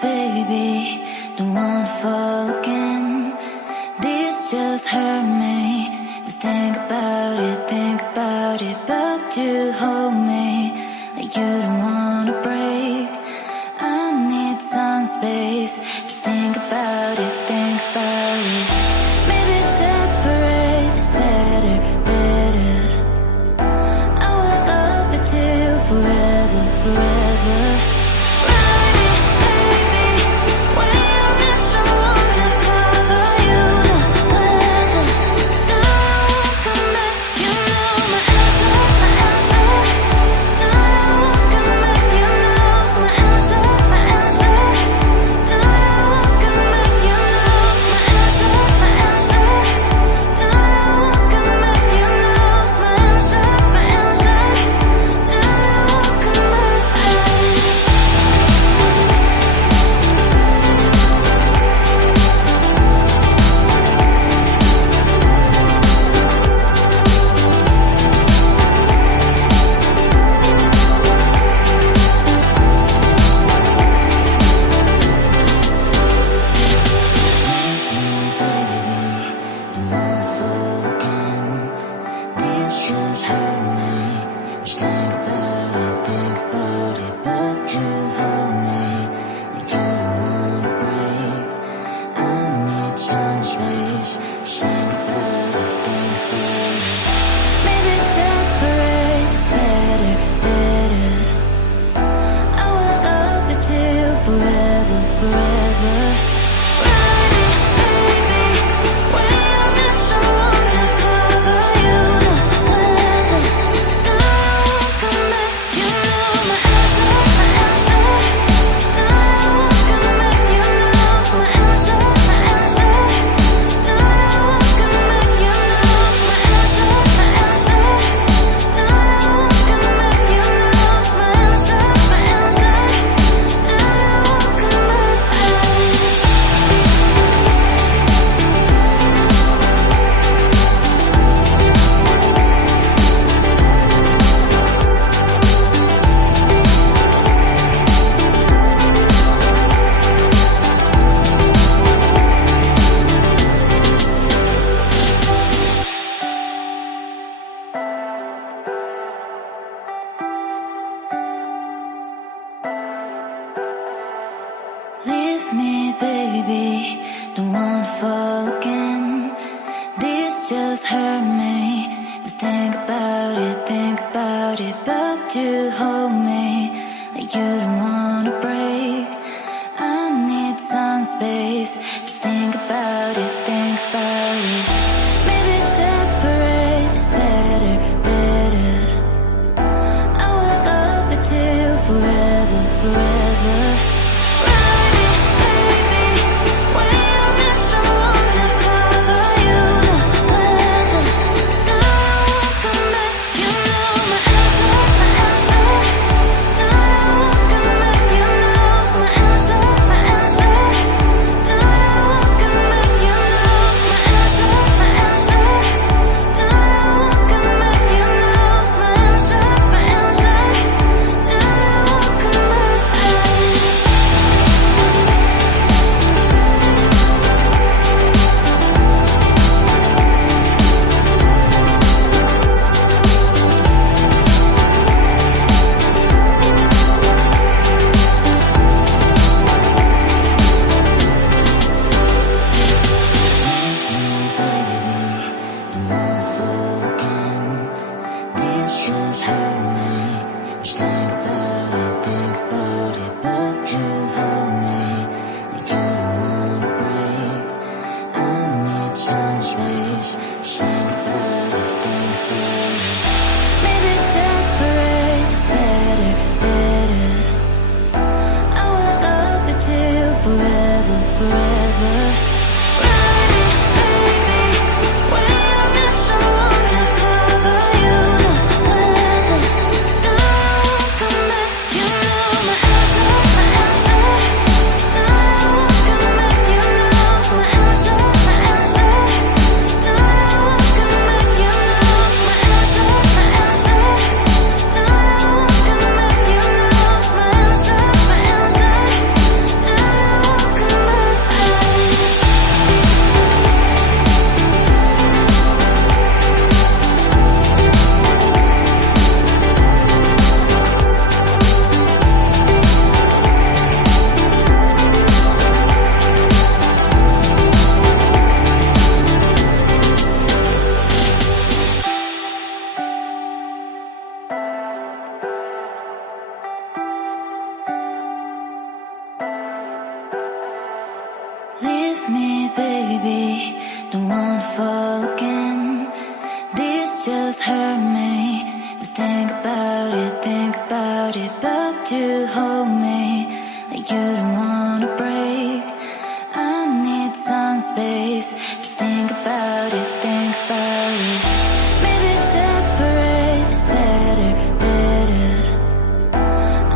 baby, don't wanna fall again. This just hurt me. Just think about it, but you hold me like you don't wanna break. I need some space. Just think about it, maybe separate is better, better. I will love you till forever, forever. Leave me, baby, don't wanna fall again. This just hurt me. Just think about it, but you hold me like you don't wanna break. I need some space. Just think about it, maybe separate is better, better. I will love you till forever, forever. Come back. baby, don't wanna fall again. This just hurt me. Just think about it, but you hold me like you don't wanna break. I need some space. Just think about it, think about it. Maybe separate is better, better.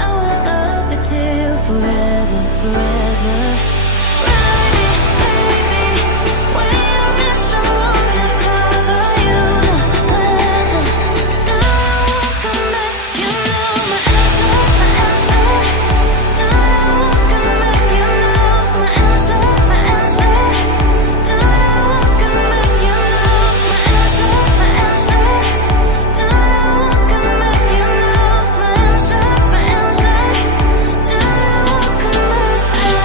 I will love you till forever, forever. Ride it, baby, when you need someone to cover you. No weather, no one come back. You know my answer, my answer. No one come back. You know my answer, my answer. No one come back. You know my answer, my answer. No one come back. You know my answer, my answer. No one come back.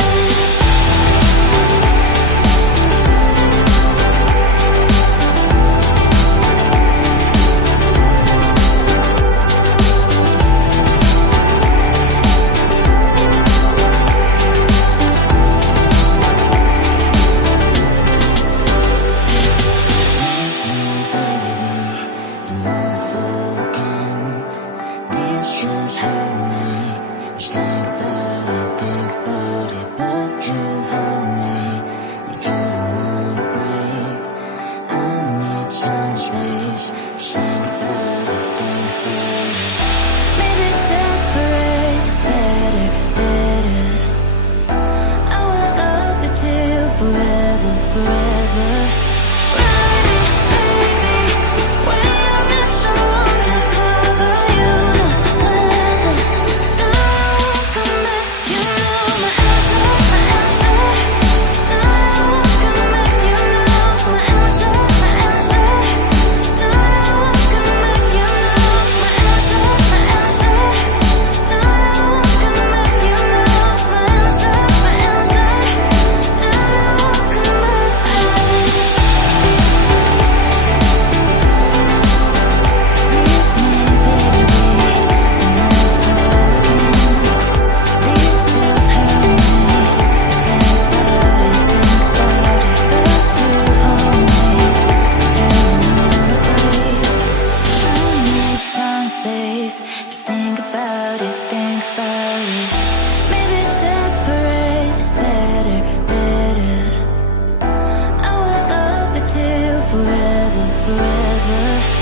This just hurt me. Just think about it, but you hold me like you don't wanna break. I need some space. Just think about it. Maybe separate is better, better. I will love you till forever, forever. Ride it, baby, when you need someone to cover you. No weather, no one come back. You know my answer, my answer. No one come back. You know my answer, my answer. No one come back. You know my answer, my answer. No one come back. You know my answer, my answer. No one come Just think about it, think about it. Maybe separate is better, better. I will love you till forever, forever.